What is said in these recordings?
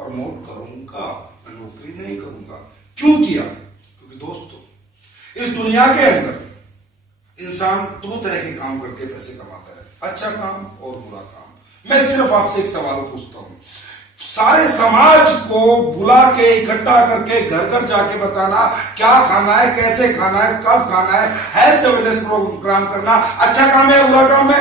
Promote करूंगा, मैं नौकरी नहीं करूंगा। क्यों किया? क्योंकि दोस्तों इस दुनिया के अंदर इंसान दो तरह के काम करके पैसे कमाता है, अच्छा काम और बुरा काम। मैं सिर्फ आपसे एक सवाल पूछता हूं, सारे समाज को बुला के इकट्ठा करके घर घर जाके बताना क्या खाना है, कैसे खाना है, कब खाना है, हेल्थ अवेयरनेस प्रोग्राम करना अच्छा काम है, बुरा काम है?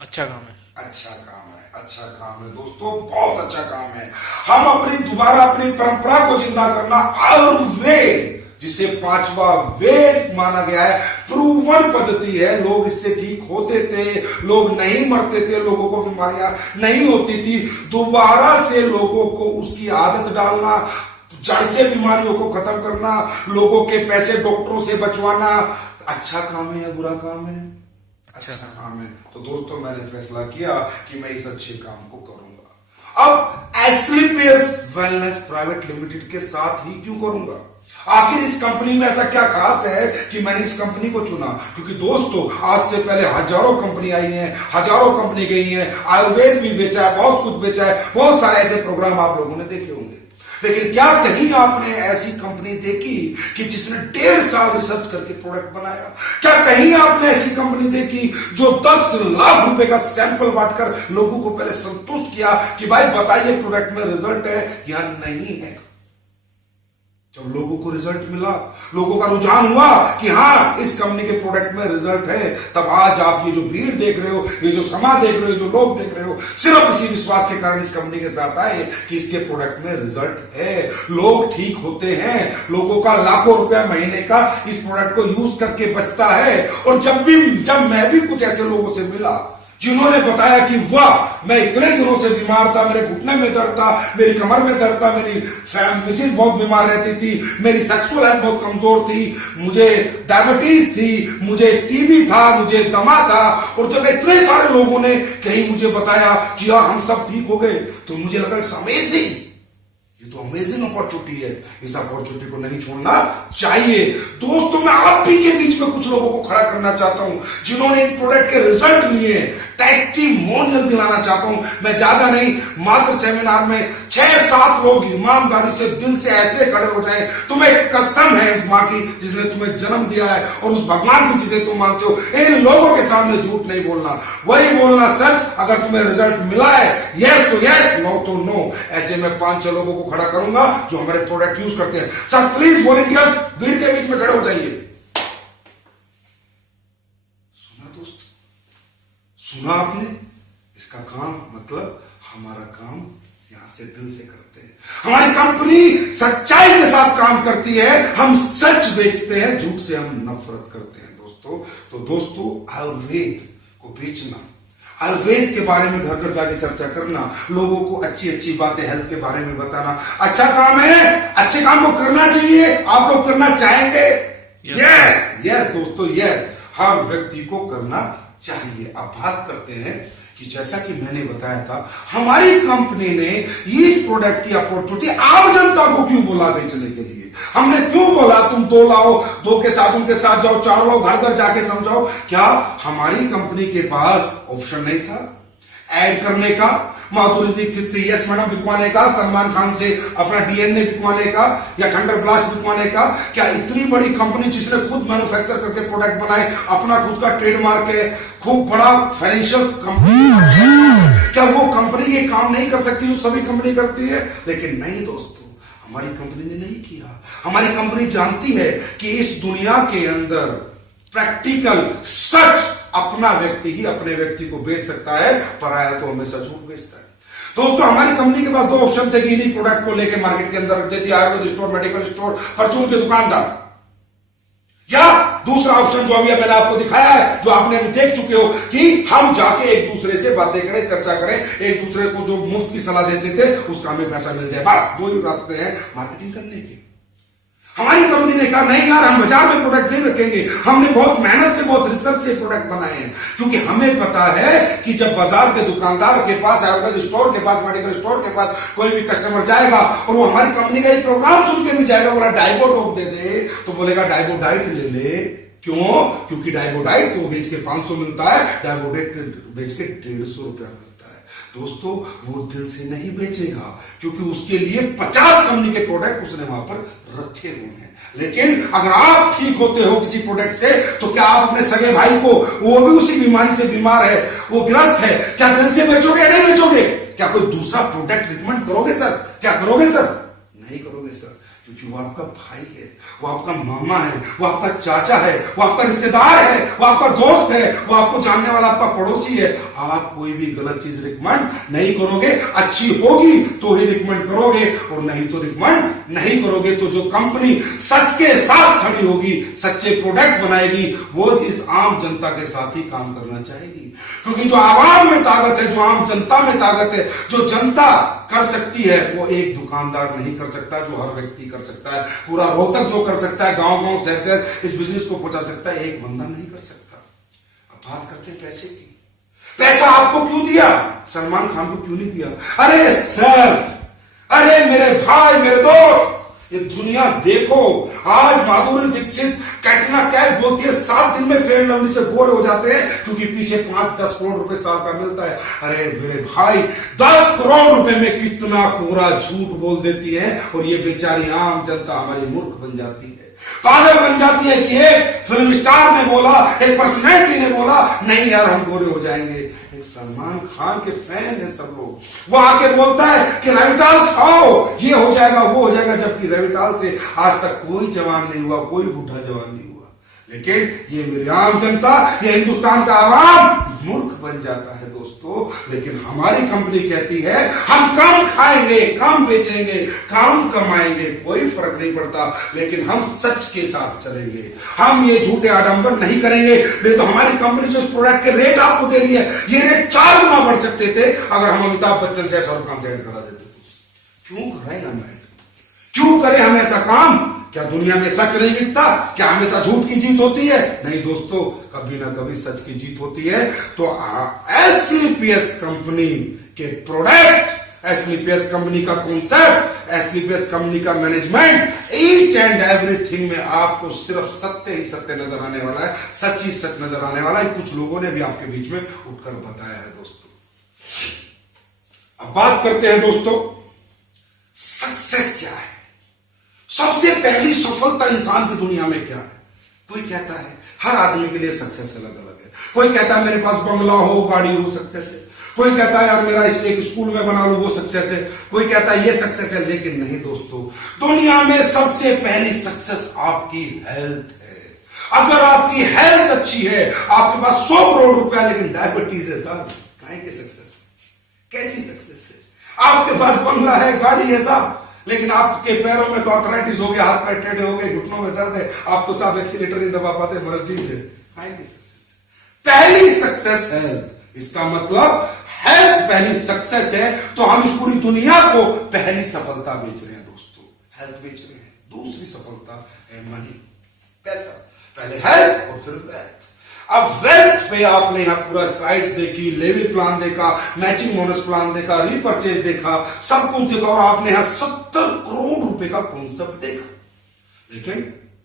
अच्छा काम है। अच्छा काम है, अच्छा काम है दोस्तों, बहुत अच्छा काम है। हम दोबारा अपनी परंपरा को जिंदा करना, आयुर्वेद जिसे पांचवा वेद माना गया है, प्रूवन पद्धति है। लोग इससे ठीक होते थे, लोग नहीं मरते थे, लोगों को बीमारियां नहीं होती थी। दोबारा से लोगों को उसकी आदत डालना, जड़ से बीमारियों को खत्म करना, लोगों के पैसे डॉक्टरों से बचवाना अच्छा काम है या बुरा काम है? अच्छा काम है। तो दोस्तों मैंने फैसला किया कि मैं इस अच्छे काम को करूंगा। अब एस्क्लेपियस वेलनेस प्राइवेट लिमिटेड के साथ ही क्यों करूंगा? आखिर इस कंपनी में ऐसा क्या खास है कि मैंने इस कंपनी को चुना? क्योंकि दोस्तों आज से पहले हजारों कंपनी आई हैं, हजारों कंपनी गई हैं, आयुर्वेद भी बेचा है, बहुत कुछ बेचा है, बहुत सारे ऐसे प्रोग्राम आप लोगों ने देखे होंगे। लेकिन क्या कहीं आपने ऐसी कंपनी देखी कि जिसने 1.5 साल रिसर्च करके प्रोडक्ट बनाया? क्या कहीं आपने ऐसी कंपनी देखी जो 10 लाख रुपए का सैंपल बांटकर लोगों को पहले संतुष्ट किया कि भाई बताइए प्रोडक्ट में रिजल्ट है या नहीं है? जब लोगों को रिजल्ट मिला, लोगों का रुझान हुआ कि हाँ इस कंपनी के प्रोडक्ट में रिजल्ट है, तब आज आप ये जो भीड़ देख रहे हो, ये जो समाज देख रहे हो, जो लोग देख रहे हो, सिर्फ इसी विश्वास के कारण इस कंपनी के साथ आए कि इसके प्रोडक्ट में रिजल्ट है, लोग ठीक होते हैं, लोगों का लाखों रुपया महीने का इस प्रोडक्ट को यूज करके बचता है। और जब मैं भी कुछ ऐसे लोगों से मिला जिन्होंने बताया कि वाह मैं इतने दिनों से बीमार था, मेरे घुटने में दर्द था, मेरी कमर में दर्द था, मेरी मिसेज बहुत बीमार रहती थी, मेरी सेक्सुअल हेल्थ बहुत कमजोर थी, मुझे डायबिटीज थी, मुझे टीबी था, मुझे दमा था। और जब इतने सारे लोगों ने कहीं मुझे बताया कि यार हम सब ठीक हो गए, तो मुझे लगा इट्स अमेजिंग, ये तो अमेजिंग अपॉर्चुनिटी है, इस अपॉर्चुनिटी को नहीं छोड़ना चाहिए। दोस्तों मैं आप भी के बीच में कुछ लोगों को खड़ा करना चाहता हूं जिन्होंने इन प्रोडक्ट के रिजल्ट लिए, टेस्टिमोनियल दिलाना चाहता हूं। मैं ज्यादा नहीं, मात्र सेमिनार में 6-7 लोग ईमानदारी से दिल से ऐसे खड़े हो जाए, तुम्हें कसम है उस मां की जिसने तुम्हें जन्म दिया है और उस भगवान की जिसे तुम मानते हो, इन लोगों के सामने झूठ नहीं बोलना, वही बोलना सच। अगर तुम्हें रिजल्ट मिला है यस तो यस, नो तो नो। ऐसे में 5-6 लोगों को खड़ा करूंगा जो हमारे प्रोडक्ट यूज करते हैं। सर प्लीज वॉलंटियर्स भीड़ के बीच में खड़े हो जाइए। सुना दोस्त, सुना आपने? इसका काम मतलब हमारा काम यहां से दिल से करते हैं। हमारी कंपनी सच्चाई के साथ काम करती है, हम सच बेचते हैं, झूठ से हम नफरत करते हैं दोस्तों। तो दोस्तों आयुर्वेद को बेचना, आयुर्वेद के बारे में घर घर जाके चर्चा करना, लोगों को अच्छी अच्छी बातें हेल्थ के बारे में बताना अच्छा काम है। अच्छे काम को करना चाहिए, आप लोग करना चाहेंगे? यस यस दोस्तों, यस, हर व्यक्ति को करना चाहिए। अब बात करते हैं कि जैसा कि मैंने बताया था, हमारी कंपनी ने इस प्रोडक्ट की अपॉर्चुनिटी आम जनता को क्यों बोला बेचने के लिए? हमने क्यों बोला तुम 2 लाओ, 2 के साथ उनके साथ जाओ, 4 लाओ, घर घर जाके समझाओ? क्या हमारी कंपनी के पास ऑप्शन नहीं था ऐड करने का? माधुरी दीक्षित से यस मैडम बिकवाने का, सलमान खान से अपना डीएनए बिकवाने का, या थंडर ब्लास्ट बिकवाने का? क्या इतनी बड़ी कंपनी जिसने खुद मैन्युफैक्चर करके प्रोडक्ट बनाए, अपना खुद का ट्रेडमार्क है, खूब बड़ा फाइनेंशियल कंपनी, क्या वो कंपनी ये काम नहीं कर सकती जो सभी कंपनी करती है? लेकिन नहीं दोस्तों, हमारी कंपनी ने नहीं किया। हमारी कंपनी जानती है कि इस दुनिया के अंदर प्रैक्टिकल सच अपना व्यक्ति ही अपने व्यक्ति को बेच सकता है, पराया तो हमेशा झूठ बेचता है। दोस्तों हमारी कंपनी के पास 2 ऑप्शन थे कि इन्हीं प्रोडक्ट को लेकर मार्केट के अंदर रख देती, आयुर्वेद स्टोर, मेडिकल स्टोर, परचून के दुकानदार, या दूसरा ऑप्शन जो अभी मैंने आपको दिखाया है, जो आपने अभी देख चुके हो, कि हम जाके एक दूसरे से बातें करें, चर्चा करें, एक दूसरे को जो मुफ्त की सलाह देते थे उसका हमें पैसा मिल जाए। बस 2 ही रास्ते हैं मार्केटिंग करने के। हमारी कंपनी ने कहा नहीं यार, हम बाजार में प्रोडक्ट नहीं रखेंगे। हमने बहुत मेहनत से, बहुत रिसर्च से प्रोडक्ट बनाए हैं, क्योंकि हमें पता है कि जब बाजार के दुकानदार के पास, आयुर्वेद स्टोर के पास, मेडिकल स्टोर के पास कोई भी कस्टमर जाएगा और वो हमारी कंपनी का एक प्रोग्राम सुन के भी जाएगा, बोला डाइबोडोप दे दे, तो बोलेगा डाइबोडाइट ले ले। क्यों? क्योंकि डाइबोडाइट को बेच के 500 मिलता है, डाइबोडेट बेच के 150 रुपया मिलता है। दोस्तों वो दिल से नहीं बेचेगा, क्योंकि उसके लिए 50 कंपनी के प्रोडक्ट उसने वहां पर रखे हुए हैं। लेकिन अगर आप ठीक होते हो किसी प्रोडक्ट से, तो क्या आप अपने सगे भाई को, वो भी उसी बीमारी से बीमार है, वो ग्रस्त है, क्या दिल से बेचोगे या नहीं बेचोगे? क्या कोई दूसरा प्रोडक्ट रिकमेंड करोगे सर? क्या करोगे सर? नहीं करोगे सर, क्योंकि वो आपका भाई है, वो आपका मामा है, वो आपका चाचा है, वो आपका रिश्तेदार है, वो आपका दोस्त है, वो आपको जानने वाला आपका पड़ोसी है। आप कोई भी गलत चीज रिकमेंड नहीं करोगे, अच्छी होगी तो ही रिकमेंड करोगे, और नहीं तो रिकमेंड नहीं करोगे। तो जो कंपनी सच के साथ खड़ी होगी, सच्चे प्रोडक्ट बनाएगी, वो इस आम जनता के साथ ही काम करना चाहेगी। क्योंकि जो आवाम में ताकत है, जो आम जनता में ताकत है, जो जनता कर सकती है, वो एक दुकानदार नहीं कर सकता, जो हर व्यक्ति कर सकता है। पूरा रोहतक जो कर सकता है, गांव गांव शहर शहर इस बिजनेस को पहुंचा सकता है, एक बंदा नहीं कर सकता। अब बात करते हैं पैसे की। पैसा आपको क्यों दिया? सलमान खान को क्यों नहीं दिया? अरे सर, अरे मेरे भाई, मेरे दोस्त, ये दुनिया देखो। आज माधुरी दीक्षित, कैटरीना कैफ बोलती है 7 दिन में फेयर लवली से बोर हो जाते हैं, क्योंकि पीछे 5-10 करोड़ रुपए साल का मिलता है। अरे मेरे भाई, 10 करोड़ रुपए में कितना कोरा झूठ बोल देती है, और ये बेचारी आम जनता हमारी मूर्ख बन जाती है, पागल बन जाती है कि एक फिल्म स्टार ने बोला, एक पर्सनैलिटी ने बोला, नहीं यार हम गोरे हो जाएंगे। एक सलमान खान के फैन है सब लोग, वो आके बोलता है कि रेविटाल खाओ, ये हो जाएगा, वो हो जाएगा, जबकि रेविटाल से आज तक कोई जवान नहीं हुआ, कोई बूढ़ा जवान नहीं हुआ। लेकिन ये मेरी आम जनता, ये हिंदुस्तान का आवाम मूर्ख बन जाता है दोस्तों। लेकिन हमारी कंपनी कहती है हम कम खाएंगे, कम बेचेंगे, कम कमाएंगे, कोई फर्क नहीं पड़ता, लेकिन हम सच के साथ चलेंगे, हम ये झूठे आडंबर नहीं करेंगे। नहीं तो हमारी कंपनी जो इस प्रोडक्ट के रेट आपको दे रही है, ये रेट 4 गुना बढ़ सकते थे अगर हम अमिताभ बच्चन से, शाहरुख खान से ऐड करा देते थे। क्यों करें हम ऐड? क्यों करें हम ऐसा काम? क्या दुनिया में सच नहीं बिकता? क्या हमेशा झूठ की जीत होती है? नहीं दोस्तों, कभी ना कभी सच की जीत होती है। तो एसलीपीएस कंपनी के प्रोडक्ट, एसलीपीएस कंपनी का कॉन्सेप्ट, एसलीपीएस कंपनी का मैनेजमेंट, ईच एंड एवरीथिंग में आपको सिर्फ सत्य ही सत्य नजर आने वाला है, सच ही सच नजर आने वाला है। कुछ लोगों ने भी आपके बीच में उठकर बताया है दोस्तों। अब बात करते हैं दोस्तों, सक्सेस क्या है? सबसे पहली सफलता इंसान की दुनिया में क्या है? कोई कहता है, हर आदमी के लिए सक्सेस अलग अलग है। कोई कहता है मेरे पास बंगला हो, गाड़ी हो, सक्सेस है। कोई कहता है यार मेरा एक स्कूल में बना लो, वो सक्सेस है। कोई कहता है ये सक्सेस है। लेकिन नहीं दोस्तों, दुनिया में सबसे पहली सक्सेस आपकी हेल्थ है। अगर आपकी हेल्थ अच्छी है, आपके पास 100 करोड़ रुपया लेकिन डायबिटीज है साहब, काहे के सक्सेस? कैसी सक्सेस है? आपके पास बंगला है, गाड़ी है साहब, लेकिन आपके पैरों में तो आर्थराइटिस हो गया, हाथ पैर टेढ़े हो गए, घुटनों में दर्द है, आप तो साहब एक्सीलेटर नहीं दबा पाते, मर्सिडीज है। पहली सक्सेस हेल्थ। इसका मतलब हेल्थ पहली सक्सेस है, तो हम इस पूरी दुनिया को पहली सफलता बेच रहे हैं दोस्तों, हेल्थ बेच रहे हैं। दूसरी सफलता है मनी, पैसा। पहले हेल्थ और फिर वेल्थ। अब वेल्थ पे आपने यहां पूरा स्लाइड्स देखी, लेवल प्लान देखा, मैचिंग बोनस प्लान देखा, रीपरचेज देखा, सब कुछ देखा, और आपने यहां 70 करोड़ रुपए का कॉन्सेप्ट देखा। लेकिन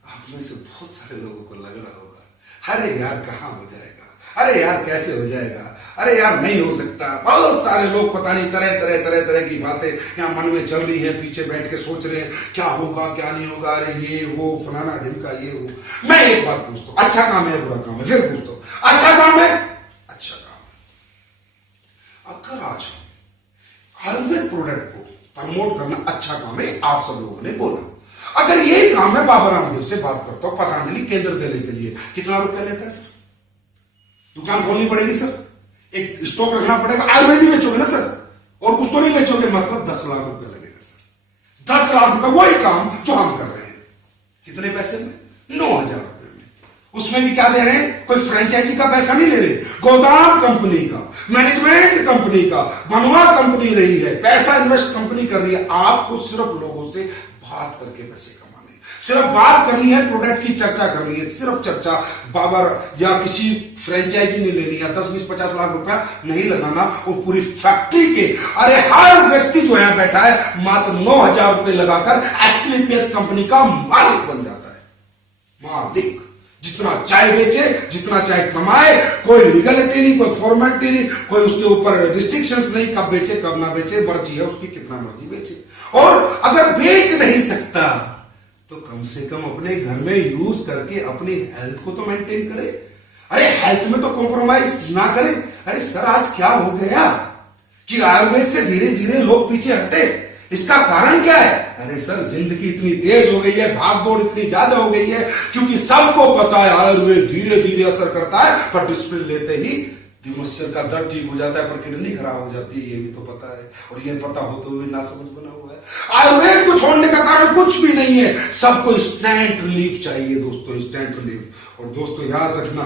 आप में से बहुत सारे लोगों को लग रहा होगा, अरे यार कहां हो जाएगा, अरे यार कैसे हो जाएगा, अरे यार नहीं हो सकता। बहुत सारे लोग पता नहीं तरह की बातें यहाँ मन में चल रही है, पीछे बैठ के सोच रहे हैं क्या होगा क्या नहीं होगा, अरे ये वो फलाना ढिमका ये वो। मैं एक बात पूछता हूं, अच्छा काम है बुरा काम है? फिर पूछता हूं, अच्छा काम है? अच्छा काम है। अगर आज आयुर्वेद प्रोडक्ट को प्रमोट करना अच्छा काम है, आप सब लोगों ने बोला, अगर ये काम है, बाबा रामदेव से बात करता हूं, पतंजलि केंद्र देने के लिए कितना रुपया लेता है सर? दुकान खोलनी पड़ेगी सर, एक स्टॉक रखना पड़ेगा, आयुर्वेद ही बेचोगे ना सर, और कुछ तो नहीं बेचोगे, मतलब 10 लाख रुपया लगेगा सर। 10 लाख रुपया वही काम जो हम कर रहे हैं, कितने पैसे में? 9,000 रुपए में। उसमें भी क्या दे रहे हैं? कोई फ्रेंचाइजी का पैसा नहीं ले रहे, गोदाम कंपनी का, मैनेजमेंट कंपनी का, बनवा कंपनी रही है, पैसा इन्वेस्ट कंपनी कर रही है। आपको सिर्फ लोगों से बात करके पैसे कमाने, सिर्फ बात करनी है, प्रोडक्ट की चर्चा करनी है, सिर्फ चर्चा। बाबर या किसी फ्रेंचाइजी नहीं लेनी है, 10, 20, 50 लाख रुपया नहीं लगाना, और पूरी फैक्ट्री के, अरे हर व्यक्ति जो यहां बैठा है मात्र 9,000 रुपए लगाकर एसलीपीएस कंपनी का मालिक बन जाता है। मालिक जितना चाहे बेचे, जितना चाहे कमाए, कोई लीगलिटी नहीं, कोई फॉर्मेलिटी नहीं, कोई उसके ऊपर रिस्ट्रिक्शंस नहीं, कब बेचे कब ना बेचे, मर्जी है उसकी, कितना मर्जी बेचे। और अगर बेच नहीं सकता तो कम से कम अपने घर में यूज करके अपनी हेल्थ को तो मेंटेन करे। अरे हेल्थ में तो कॉम्प्रोमाइज ना करे। अरे सर आज क्या हो गया कि आयुर्वेद से धीरे धीरे लोग पीछे हटे, इसका कारण क्या है? अरे सर जिंदगी इतनी तेज हो गई है, भागदौड़ इतनी ज्यादा हो गई है, क्योंकि सबको पता है आयुर्वेद धीरे धीरे असर करता है, पर डिसिप्लिन लेते ही दिमस्यर का दर्द ठीक हो जाता है, पर किडनी खराब हो जाती है, ये भी तो पता है। और ये पता होते हुए ना समझ बना हुआ है। आयुर्वेद को छोड़ने का कारण कुछ भी नहीं है, सबको इंस्टेंट रिलीफ चाहिए दोस्तों, इंस्टेंट रिलीफ। और दोस्तों याद रखना,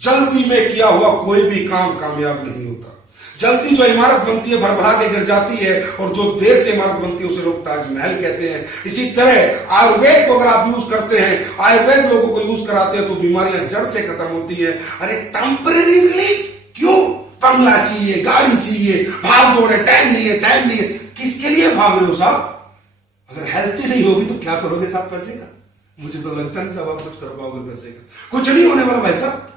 जल्दी में किया हुआ कोई भी काम कामयाब नहीं होता। जल्दी जो इमारत बनती है भरभरा के गिर जाती है, और जो देर से इमारत बनती है उसे लोग ताजमहल कहते हैं। इसी तरह आयुर्वेद को अगर आप यूज करते हैं, आयुर्वेद लोगों को यूज कराते हैं, तो बीमारियां जड़ से खत्म होती है। अरे टेम्परेरी रिलीफ क्यों? बंगला चाहिए, गाड़ी चाहिए, भाग दौड़ है, टाइम नहीं है, टाइम नहीं है, किसके लिए भाग रहे हो साहब? अगर हेल्थ ही नहीं होगी तो क्या करोगे साहब पैसे का? मुझे तो लगता नहीं साहब आप कुछ कर पाओगे पैसे का, कुछ नहीं होने वाला भाई साहब।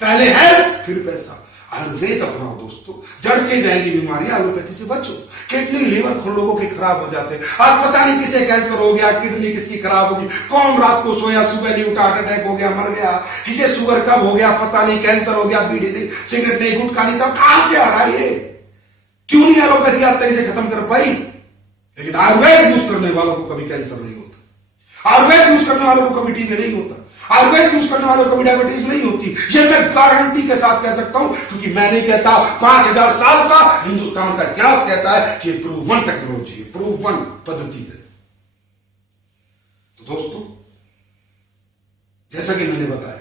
पहले हेल्थ फिर पैसा। आयुर्वेद अपनाओ दोस्तों, जड़ से जाएगी बीमारियां, एलोपैथी से बचो। किडनी लीवर खुद लोगों के खराब हो जाते हैं, आज पता नहीं किसे कैंसर हो गया, किडनी किसकी खराब होगी, कौन रात को सोया सुबह नहीं उठा, हार्ट अटैक हो गया मर गया, किसे शुगर कब हो गया पता नहीं, कैंसर हो गया, बीड़ी नहीं, सिगरेट नहीं, गुटखा नहीं था, कहां से आ रहा है ये? क्यों नहीं एलोपैथी आज तक इसे खत्म कर पाई? लेकिन आयुर्वेद यूज करने वालों को कभी कैंसर नहीं होता, आयुर्वेद यूज करने वालों को कभी टीबी नहीं होता, आयुर्वेद यूज करने वालों को कभी डायबिटीज नहीं होती। ये मैं गारंटी के साथ कह सकता हूं, क्योंकि मैं नहीं कहता, 5000 साल का हिंदुस्तान का इतिहास कहता है कि प्रूवन टेक्नोलॉजी है, प्रूवन पद्धति है। तो दोस्तों जैसा कि मैंने बताया,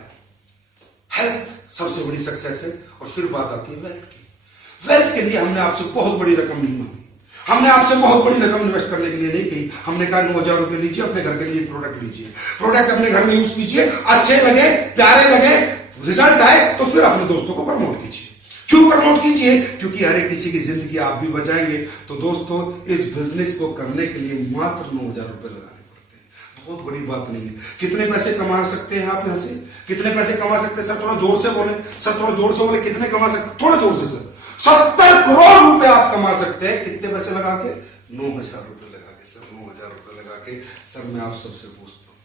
हेल्थ सबसे बड़ी सक्सेस है। और फिर बात आती है वेल्थ की। वेल्थ के लिए हमने आपसे बहुत बड़ी रकम नहीं मांगी, हमने आपसे बहुत बड़ी रकम इन्वेस्ट करने के लिए नहीं कही। हमने कहा 9000 रुपए लीजिए, अपने घर के लिए प्रोडक्ट लीजिए, प्रोडक्ट अपने घर में यूज कीजिए, अच्छे लगे, प्यारे लगे, रिजल्ट आए तो फिर अपने दोस्तों को प्रमोट कीजिए। क्यों प्रमोट कीजिए? क्योंकि हर एक किसी की जिंदगी आप भी बचाएंगे। तो दोस्तों इस बिजनेस को करने के लिए मात्र 9000 रुपए लगाने पड़ते हैं, बहुत बड़ी बात नहीं है। कितने पैसे कमा सकते हैं आप यहां से? कितने पैसे कमा सकते हैं सर? थोड़ा जोर से बोले सर, थोड़ा जोर से बोले, कितने कमा सकते? थोड़ा जोर से सर। 70 करोड़ रुपए आप कमा सकते हैं। कितने पैसे लगा के? 9000 रुपए लगा के सर, 9000 रुपए लगा के। सर मैं आप सबसे पूछता हूं,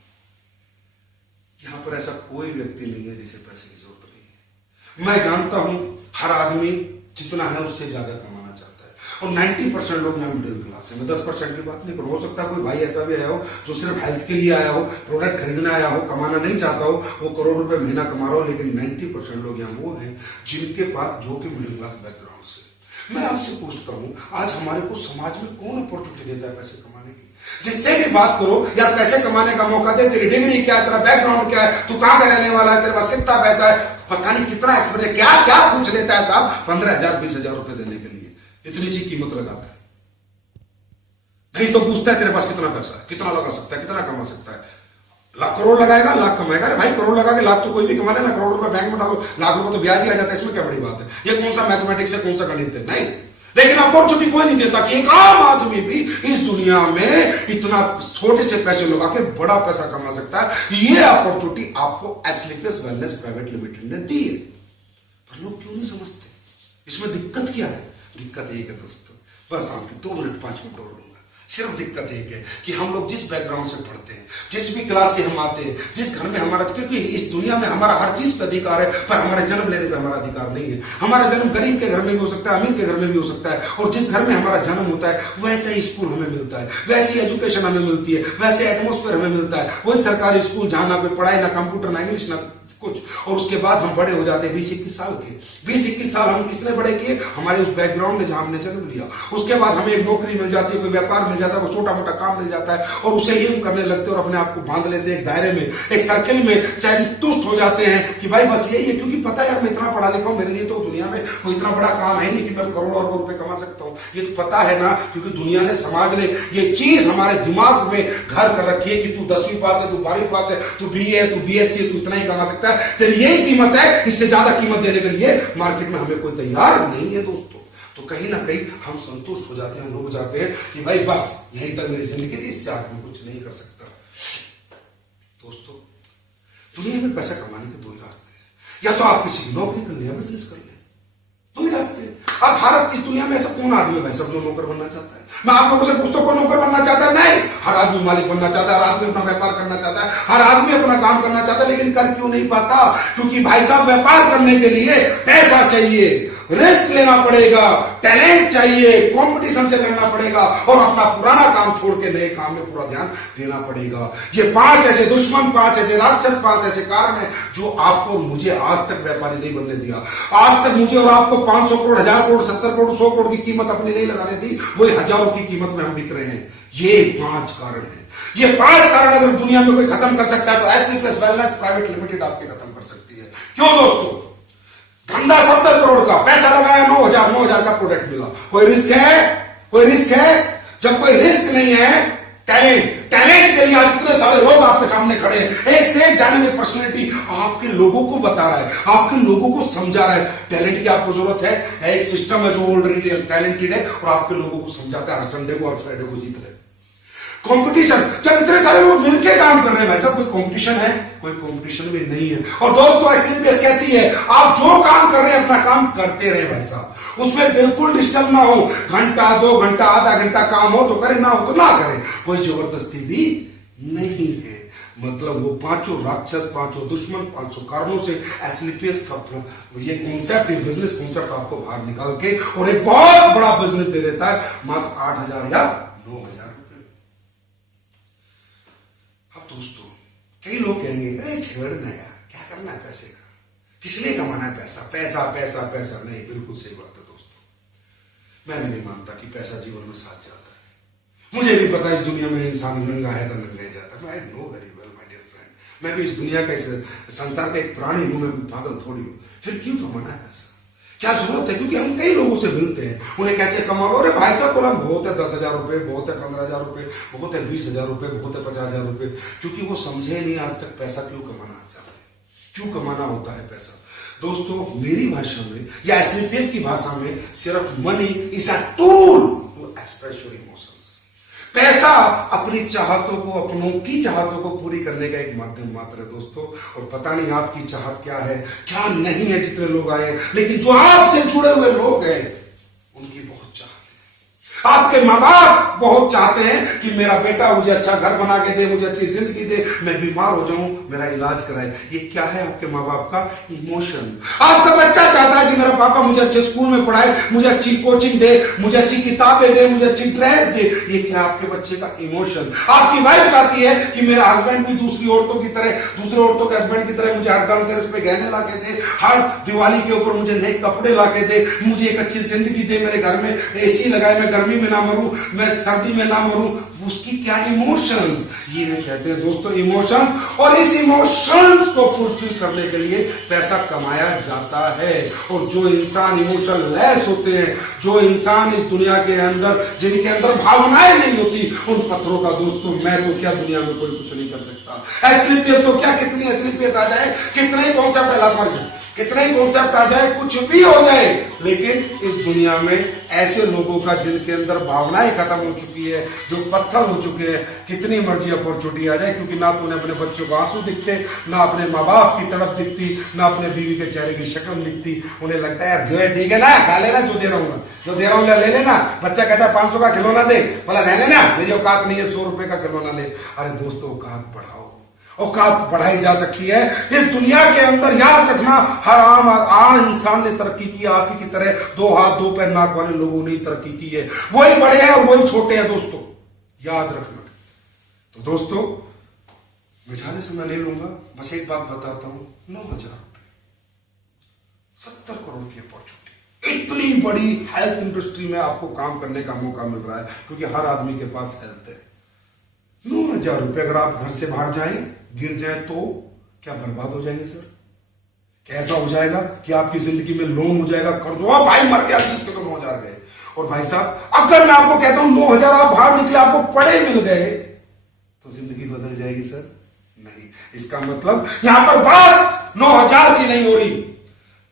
यहां पर ऐसा कोई व्यक्ति नहीं है जिसे पैसे की जरूरत नहीं है। मैं जानता हूं हर आदमी जितना है उससे ज्यादा कमाना चाहता है, और 90% लोग यहाँ मिडिल क्लास है। मैं 10% की बात नहीं करूं, हो सकता है कोई भाई ऐसा भी आया हो जो सिर्फ हेल्थ के लिए आया हो, प्रोडक्ट खरीदने आया हो, कमाना नहीं चाहता हो, वो करोड़ रुपए महीना कमा रहा हो। लेकिन 90% लोग यहाँ वो हैं जिनके पास, जो कि मिडिल क्लास बैकग्राउंड से। मैं आपसे पूछता हूं, आज हमारे को समाज में कौन अपॉर्चुनिटी देता है पैसे कमाने की? जिससे भी बात करो, यार पैसे कमाने का मौका दे, तेरी डिग्री क्या है, तेरा बैकग्राउंड क्या है, तू कहां का रहने वाला है, तेरे पास कितना पैसा है, पता नहीं कितना एक्सपीरियंस, क्या क्या पूछ लेता है साहब। 15,000 20,000 रुपए देने के लिए इतनी सी कीमत लगाता है। नहीं तो पूछता है तेरे पास कितना पैसा है, कितना लगा सकता है, कितना कमा सकता है। लाख करोड़ लगाएगा, लाख कमाएगा। अरे भाई करोड़ लगा के लाख तो कोई भी कमा लेना, करोड़ रुपए बैंक में डालो, लाख रुपए तो ब्याज ही आ जाता है, इसमें क्या बड़ी बात है? ये कौन सा मैथमेटिक्स है, कौन सा गणित है? नहीं। लेकिन अपॉर्चुनिटी कोई नहीं देता कि एक आम आदमी भी इस दुनिया में इतना छोटे से पैसे लगा के बड़ा पैसा कमा सकता है। ये अपॉर्चुनिटी आपको एस्लीपियस वेलनेस प्राइवेट लिमिटेड ने दी है, पर लोग क्यों नहीं समझते? इसमें दिक्कत क्या है? दिक्कत एक है दोस्तों, बस आपके 2 मिनट 5 मिनट और लूंगा। सिर्फ दिक्कत एक है कि हम लोग जिस बैकग्राउंड से पढ़ते हैं, जिस भी क्लास से हम आते हैं, जिस घर में हमारा, क्योंकि इस दुनिया में हमारा हर चीज पे अधिकार है, पर हमारे जन्म लेने पे हमारा अधिकार नहीं है। हमारा जन्म गरीब के घर में भी हो सकता है, अमीर के घर में भी हो सकता है, और जिस घर में हमारा जन्म होता है वैसे ही स्कूल हमें मिलता है, वैसी एजुकेशन हमें मिलती है, वैसे एटमोस्फेयर हमें मिलता है। वही सरकारी स्कूल जहां ना कोई पढ़ाई, ना कंप्यूटर, ना इंग्लिश, ना कुछ, और उसके बाद हम बड़े हो जाते हैं 20-21 साल के। 20-21 साल हम किसने बड़े किए? हमारे उस बैकग्राउंड में जहां हमने जन्म लिया। उसके बाद हमें एक नौकरी मिल जाती है, कोई व्यापार मिल जाता है, कोई छोटा मोटा काम मिल जाता है, और उसे ही हम करने लगते हैं और अपने आप को बांध लेते हैं एक दायरे में, एक सर्किल में, संतुष्ट हो जाते हैं कि भाई बस यही है। क्योंकि पता है यार मैं इतना पढ़ा लिखा हूं, मेरे लिए तो दुनिया में कोई इतना बड़ा काम है नहीं कि मैं करोड़ों अरबों रुपए कमा सकता हूं। ये तो पता है ना, क्योंकि दुनिया ने, समाज ने ये चीज हमारे दिमाग में घर कर रखी है कि तू 10वीं पास है, तू 12वीं पास है, तू BA है, तू BSc है, तू इतना ही कमा सकता है, तेरी यही कीमत है, इससे ज्यादा कीमत देने के लिए मार्केट में हमें कोई तैयार नहीं है दोस्तों। तो कहीं ना कहीं हम संतुष्ट हो जाते हैं, हम रुक जाते हैं कि भाई बस यहीं तक मेरी जिंदगी थी, इससे आगे मैं कुछ नहीं कर सकता। दोस्तों दुनिया में पैसा कमाने के दो ही रास्ते हैं, या तो आप किसी की नौकरी कर ले या बिजनेस कर ले, दो ही रास्ते हैं। अब भारत इस दुनिया में ऐसा कौन आदमी है सब जो नौकर बनना चाहता है? मैं आप लोगों से पूछता हूं, कोई नौकर बनना चाहता है? नहीं, हर आदमी मालिक बनना चाहता है, हर आदमी अपना व्यापार करना चाहता है, हर आदमी अपना काम करना चाहता है, लेकिन कर क्यों नहीं पाता? क्योंकि भाई साहब व्यापार करने के लिए पैसा चाहिए, रिस्क लेना पड़ेगा, टैलेंट चाहिए, कंपटीशन से लड़ना पड़ेगा और अपना पुराना काम छोड़ के नए काम में पूरा ध्यान देना पड़ेगा। ये 5 ऐसे दुश्मन, 5 ऐसे राक्षस, 5 ऐसे कारण है जो आपको और मुझे आज तक व्यापारी नहीं बनने दिया। आज तक मुझे और आपको 500 करोड़, 1000 करोड़, 70 करोड़, 100 करोड़ की कीमत अपनी नहीं लगाने दी, वही हजारों की कीमत में हम बिक रहे हैं। ये 5 कारण है। ये 5 कारण अगर दुनिया में कोई खत्म कर सकता है तो SP plus wellness private limited आपके खत्म कर सकती है। क्यों दोस्तों? धंधा 70 करोड़ का, पैसा लगाया 9,000 का प्रोडक्ट मिला। कोई रिस्क है? कोई रिस्क है? जब कोई रिस्क नहीं है, टैलेंट के लिए आज इतने सारे लोग आपके सामने खड़े हैं, एक से एक डायनामिक पर्सनालिटी आपके लोगों को बता रहा है, आपके लोगों को समझा रहा है। टैलेंट की आपको जरूरत है, एक सिस्टम है जो ऑलरेडी टैलेंटेड है और आपके लोगों को समझाता है, हर संडे को और फ्राइडे को जीत रहे। कंपटीशन, जब इतने सारे लोग मिलकर काम कर रहे हैं, भाई साहब कोई कंपटीशन है? कोई कंपटीशन भी नहीं है। और दोस्तों एसलीपीएस कहती है आप जो काम कर रहे हैं अपना काम करते रहे भाई साहब, उसमें बिल्कुल डिस्टर्ब ना हो। घंटा, 2 घंटा, आधा घंटा काम हो तो करें, ना हो तो ना करें, कोई जबरदस्ती भी नहीं है। मतलब वो 5 राक्षस, 5 दुश्मन, 5 कारणों से एसलीपीएस का ये कॉन्सेप्ट, ये बिजनेस कॉन्सेप्ट आपको बाहर निकाल के और एक बहुत बड़ा बिजनेस दे देता है मात्र 8,000 या 9,000 रुपए। अब दोस्तों कई लोग कहेंगे अरे छेड़ना यार, क्या करना है पैसे का, किस लिए कमाना है पैसा, पैसा पैसा पैसा। नहीं, बिल्कुल सही बात है दोस्तों। मैं भी नहीं मानता कि पैसा जीवन में साथ जाता है। मुझे भी पता है इस दुनिया में इंसान नंगा है तो नंगा ही जाता है। I know very well my dear friend, मैं भी इस दुनिया का, इस संसार का एक प्राणी हूं, मैं भी पागल थोड़ी हूं। फिर क्यों कमाना है पैसा? क्या जरूरत है? क्योंकि हम कई लोगों से मिलते हैं, उन्हें कहते हैं कमा लो। अरे भाई साहब बोला बहुत है 10,000 रुपए, बहुत है 15,000 रुपए, बहुत है 20,000 रुपए, बहुत है 50,000 रुपए। क्योंकि वो समझे नहीं आज तक पैसा क्यों कमाना चाहते हैं, क्यों कमाना होता है पैसा। दोस्तों मेरी भाषा में या एसलीपीएस की भाषा में सिर्फ money is a tool to express your emotions. पैसा अपनी चाहतों को, अपनों की चाहतों को पूरी करने का एक माध्यम मात्र है दोस्तों। और पता नहीं आपकी चाहत क्या है, क्या नहीं है। जितने लोग आए, लेकिन जो आपसे जुड़े हुए लोग हैं उनकी बहुत चाहत है। आपके माँ बाप बहुत चाहते हैं कि मेरा बेटा मुझे अच्छा घर बना के दे, मुझे अच्छी जिंदगी दे, मैं बीमार हो जाऊं मेरा इलाज कराए। ये क्या है आपके माँ बाप का? इमोशन। आपका बच्चा चाहता है कि मेरा पापा मुझे अच्छे स्कूल में पढ़ाए, मुझे अच्छी कोचिंग दे, मुझे अच्छी किताबें दे, मुझे अच्छी ड्रेस दे। ये क्या आपके बच्चे का इमोशन? आपकी वाइफ चाहती है कि मेरा हस्बैंड भी दूसरी औरतों की तरह, दूसरे औरतों के हस्बैंड की तरह मुझे हर धनतेरस पे गहने ला के दे, हर दिवाली के ऊपर मुझे नए कपड़े ला के दे, मुझे एक अच्छी जिंदगी दे, मेरे घर में एसी लगाए, मैं गर्मी में ना मरूं, मैं सर्दी में ना मरूं। उसकी क्या इमोशंस, ये कहते हैं दोस्तों इमोशंस। और इस इमोशंस को फुलफिल करने के लिए पैसा कमाया जाता है। और जो इंसान इमोशन लेस होते हैं, जो इंसान इस दुनिया के अंदर, जिनके अंदर भावनाएं नहीं होती, उन पत्थरों का दोस्तों मैं तो क्या दुनिया में कोई कुछ नहीं कर सकता। एसलीपीएस तो क्या, कितनी एसलीपीएस आ जाए, कितने ही कॉन्सेप्ट है, कितने ही कॉन्सेप्ट आ जाए, कुछ भी हो जाए, लेकिन इस दुनिया में ऐसे लोगों का जिनके अंदर भावनाएं खत्म हो चुकी है, जो पत्थर हो चुके हैं, कितनी मर्जी अपॉर्चुनिटी आ जाए, क्योंकि ना तो उन्हें अपने बच्चों को आंसू दिखते, ना अपने माँ बाप की तड़प दिखती, ना अपने बीवी के चेहरे की शक्ल दिखती। उन्हें लगता है यार जो है ठीक है ना, खा लेना, जो दे रहा हूँ जो दे रहा हूँ ले लेना। बच्चा कहता है 500 का खिलौना दे, बोला रहने ना, मेरी औकात नहीं है 100 रुपए का खिलौना ले। अरे दोस्तों औकात बढ़ाओ, औकात बढ़ाई जा सकती है। इस दुनिया के अंदर याद रखना, हर आम इंसान ने तरक्की की, आप ही की तरह 2 हाथ 2 पैर नाक वाले लोगों ने तरक्की की है। वही बड़े हैं और वही छोटे हैं दोस्तों, याद रखना। तो दोस्तों मैं ज्यादा समय नहीं लूंगा, बस एक बात बताता हूं, 9,000 रुपए, 70 करोड़ की अपॉर्चुनिटी, इतनी बड़ी हेल्थ इंडस्ट्री में आपको काम करने का मौका मिल रहा है, क्योंकि हर आदमी के पास हेल्थ है। 9,000 रुपए अगर आप घर से बाहर जाएं, गिर जाए तो क्या बर्बाद हो जाएंगे सर? कैसा हो जाएगा कि आपकी जिंदगी में लोन हो जाएगा, कर्ज हो, भाई मर गया जिसके तो 9,000 गए। और भाई साहब अगर मैं आपको कहता हूं 9,000 आप बाहर निकले, आपको पड़े मिल गए, तो जिंदगी बदल जाएगी सर? नहीं। इसका मतलब यहां पर बात 9,000 की नहीं हो रही,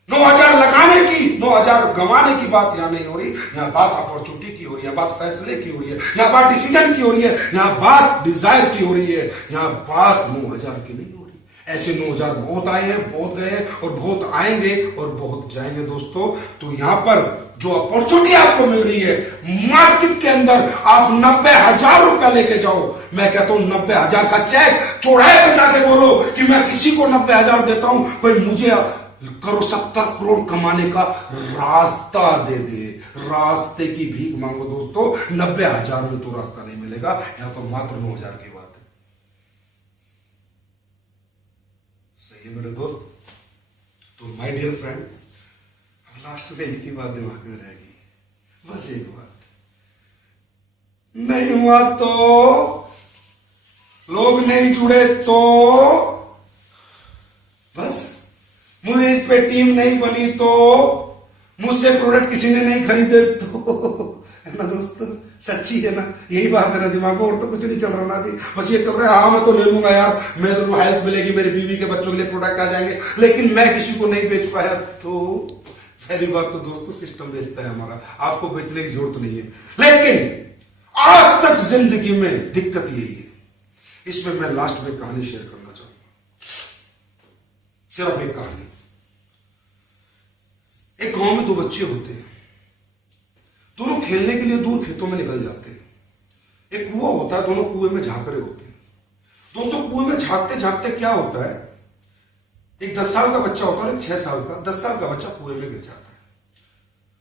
9,000 लगाने की, 9,000 गंवाने की बात यहां नहीं हो रही। यहां बात अपॉर्चुनिटी की हो रही है, बात फैसले की हो रही है, यहां बात डिसीजन की हो रही है, यहां बात डिजायर की हो रही है, यहां बात 9,000 की नहीं हो रही। ऐसे 9000 बहुत आए हैं, बहुत गए हैं और बहुत आएंगे और बहुत जाएंगे दोस्तों। तो यहां पर जो अपॉर्चुनिटी आपको मिल रही है मार्केट के अंदर, आप 90,000 रुपया लेके जाओ। मैं कहता हूं 90,000 का चेक चौराहे पे जाके बोलो कि मैं किसी को 90,000 देता हूं, कोई मुझे करो 70 करोड़ कमाने का रास्ता दे दे। रास्ते की भीख मांगो दोस्तों, 90,000 में तो रास्ता नहीं मिलेगा, यहां तो मात्र 9,000 की बात है। सही है मेरे दोस्त। तो माय डियर फ्रेंड, अब लास्ट में एक ही बात दिमाग में रहेगी, बस एक बात, नहीं हुआ तो, लोग नहीं जुड़े तो, बस मुझे इस पे टीम नहीं बनी तो, मुझसे प्रोडक्ट किसी ने नहीं खरीदे तो, है ना दोस्तों, सच्ची है ना, यही बात है ना दिमाग में, और तो कुछ नहीं चल रहा ना अभी, बस ये चल रहा है हाँ मैं तो ले लूंगा यार, मेरे को हेल्प मिलेगी, मेरी बीवी के बच्चों के लिए प्रोडक्ट आ जाएंगे, लेकिन मैं किसी को नहीं बेच पाया तो। पहली बात तो दोस्तों सिस्टम बेचता है हमारा, आपको बेचने की जरूरत नहीं है। लेकिन आज तक जिंदगी में दिक्कत यही है। इसमें मैं लास्ट में कहानी शेयर करना चाहूंगा, सिर्फ एक कहानी। एक गांव में दो बच्चे होते हैं, दोनों खेलने के लिए दूर खेतों में निकल जाते हैं। एक कुआं होता है, दोनों कुएं में झांक रहे होते हैं। दोस्तों कुएं में झांकते झांकते क्या होता है, एक 10 साल का बच्चा होता है, एक 6 साल का, 10 साल का बच्चा कुएं में गिर जाता है।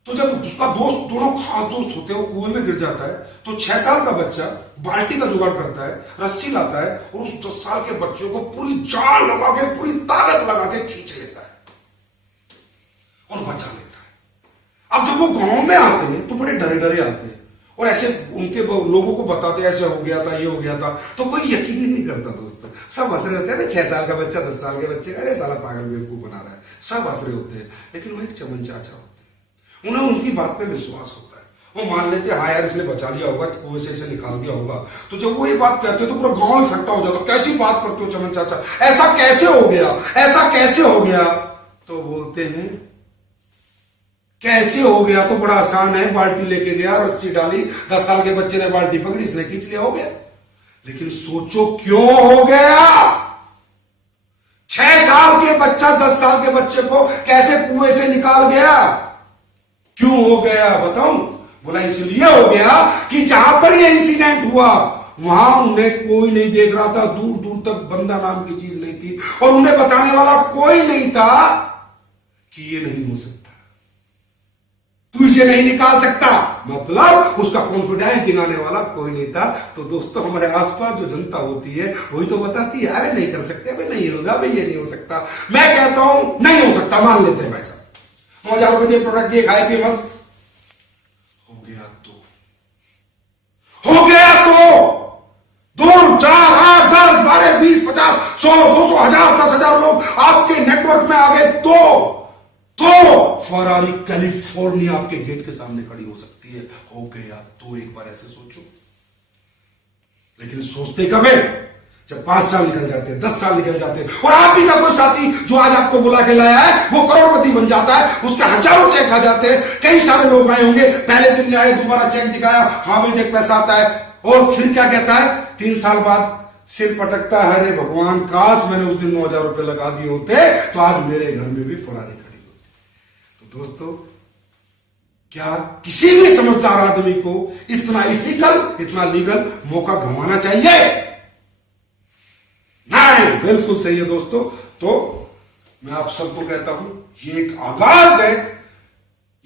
तो जब उसका दोस्त, दोनों खास दोस्त होते हैं, वो कुएं में गिर जाता है, तो 6 साल का बच्चा बाल्टी का जुगाड़ करता है, रस्सी लाता है और उस 10 साल के बच्चों को पूरी जान लगा के, पूरी ताकत लगा के खींच लेता है और बचा लेता है। अब जब वो गांव में आते हैं तो बड़े डरे डरे आते हैं और ऐसे उनके लोगों को बताते ऐसे हो गया था, ये हो गया था, तो कोई यकीन ही नहीं करता दोस्तों। सब हंस रहे होते हैं, 6 साल का बच्चा 10 साल के बच्चे, अरे साला पागल बेवकूफ बना रहा है, सब हंस रहे होते हैं। लेकिन वो एक चमन चाचा होते हैं, उन्हें उनकी बात पे विश्वास होता है, वो मान लेते हैं हाँ यार इसने बचा लिया होगा, कुएं से इसे निकाल दिया होगा। तो जब वो ये बात कहते हैं तो पूरा गांव इकट्ठा हो जाता, कैसी बात करते हो चमन चाचा, ऐसा कैसे हो गया, ऐसा कैसे हो गया? तो बोलते हैं कैसे हो गया तो बड़ा आसान है, बाल्टी लेके गया, रस्सी डाली, 10 साल के बच्चे ने बाल्टी पकड़ी, इसने खींच लिया, हो गया। लेकिन सोचो क्यों हो गया? 6 साल के बच्चा 10 साल के बच्चे को कैसे कुएं से निकाल गया? क्यों हो गया बताऊं? बोला इसलिए हो गया कि जहां पर ये इंसिडेंट हुआ वहां उन्हें कोई नहीं देख रहा था, दूर दूर तक बंदा नाम की चीज नहीं थी और उन्हें बताने वाला कोई नहीं था कि ये नहीं हो सकता, तू इसे नहीं निकाल सकता, मतलब उसका कॉन्फिडेंस दिलाने वाला कोई नहीं था। तो दोस्तों हमारे आसपास जो जनता होती है वही तो बताती है अरे नहीं कर सकते, अरे नहीं होगा भाई, ये नहीं हो सकता। मैं कहता हूं नहीं हो सकता, मान लेते हैं भाई साहब, 9,000 रुपए के प्रोडक्ट ये खाए पिए मस्त हो गया तो 2, 4, 8, 10, 12, 20, 50, 100, 200, 1000, 10,000 लोग आपके नेटवर्क में आ गए तो फरारी कैलिफोर्निया आपके गेट के सामने खड़ी हो सकती है। हो गया तो एक बार ऐसे सोचो। लेकिन सोचते कब है? जब 5 साल निकल जाते हैं, 10 साल निकल जाते हैं और आप ही का कोई साथी जो आज आपको बुला के लाया है वो करोड़पति बन जाता है, उसके हजारों चेक आ जाते हैं। कई सारे लोग आए होंगे, पहले दिन आए, दोबारा चेक दिखाया, हाँ भाई देख पैसा आता है, और फिर क्या कहता है 3 साल बाद सिर पटकता है, अरे भगवान काश मैंने उस दिन 9,000 रुपए लगा दिए होते तो आज मेरे घर में भी फरारी खड़ी होती। तो दोस्तों क्या किसी भी समझदार आदमी को इतना इथिकल, इतना लीगल मौका गंवाना चाहिए? नहीं, बिल्कुल सही है दोस्तों। तो मैं आप सबको कहता हूं ये एक आगाज है,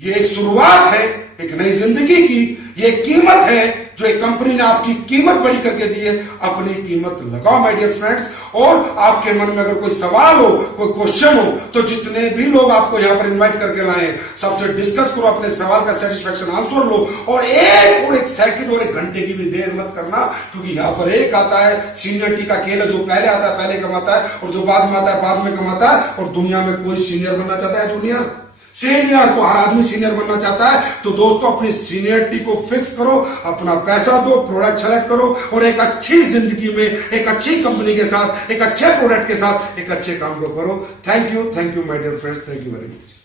ये एक शुरुआत है एक नई जिंदगी की, ये कीमत है जो एक कंपनी ने आपकी कीमत बड़ी करके दी है। अपनी कीमत लगाओ माय डियर फ्रेंड्स। और आपके मन में अगर कोई सवाल हो, कोई क्वेश्चन हो, तो जितने भी लोग आपको यहां पर इनवाइट करके लाए सबसे डिस्कस करो, अपने सवाल का सेटिस्फेक्शन आंसर लो, और एक सेकंड और 1 घंटे की भी देर मत करना, क्योंकि यहां पर एक आता है सीनियरिटी का खेल है, जो पहले आता है पहले कमाता है और जो बाद में आता है बाद में कमाता है। और दुनिया में कोई सीनियर बनना चाहता है? जूनियर, सीनियर, तो हर आदमी सीनियर बनना चाहता है। तो दोस्तों अपनी सीनियरिटी को फिक्स करो, अपना पैसा दो, प्रोडक्ट सेलेक्ट करो और एक अच्छी जिंदगी में एक अच्छी कंपनी के साथ, एक अच्छे प्रोडक्ट के साथ एक अच्छे काम को करो। Thank you my dear friends, thank you very much.